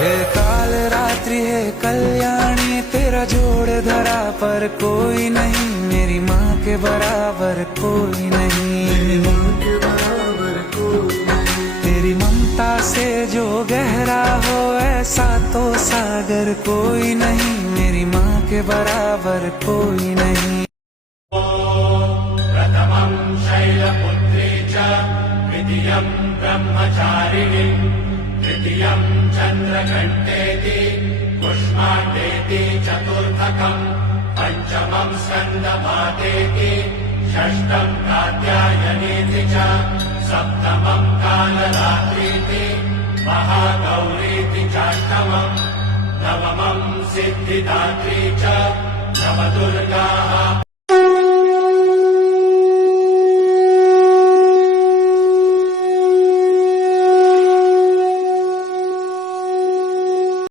हे काल रात्रि है कल्याणी, तेरा जोड़ धरा पर कोई नहीं, मेरी माँ के बराबर कोई नहीं। तेरी ममता से जो गहरा हो ऐसा तो सागर कोई नहीं, मेरी माँ के बराबर कोई नहीं। प्रथमं शैलपुत्री च द्वितीयं ब्रह्मचारिणी तृतीयं चन्द्रघण्टेति कुष्माण्डेति चतुर्थकम् पञ्चमं स्कन्दमातेति षष्ठं कात्यायनीति च सप्तमं कालरात्रीति महागौरीति चाष्टमम् नवमं सिद्धिदात्री च नवदुर्गाः।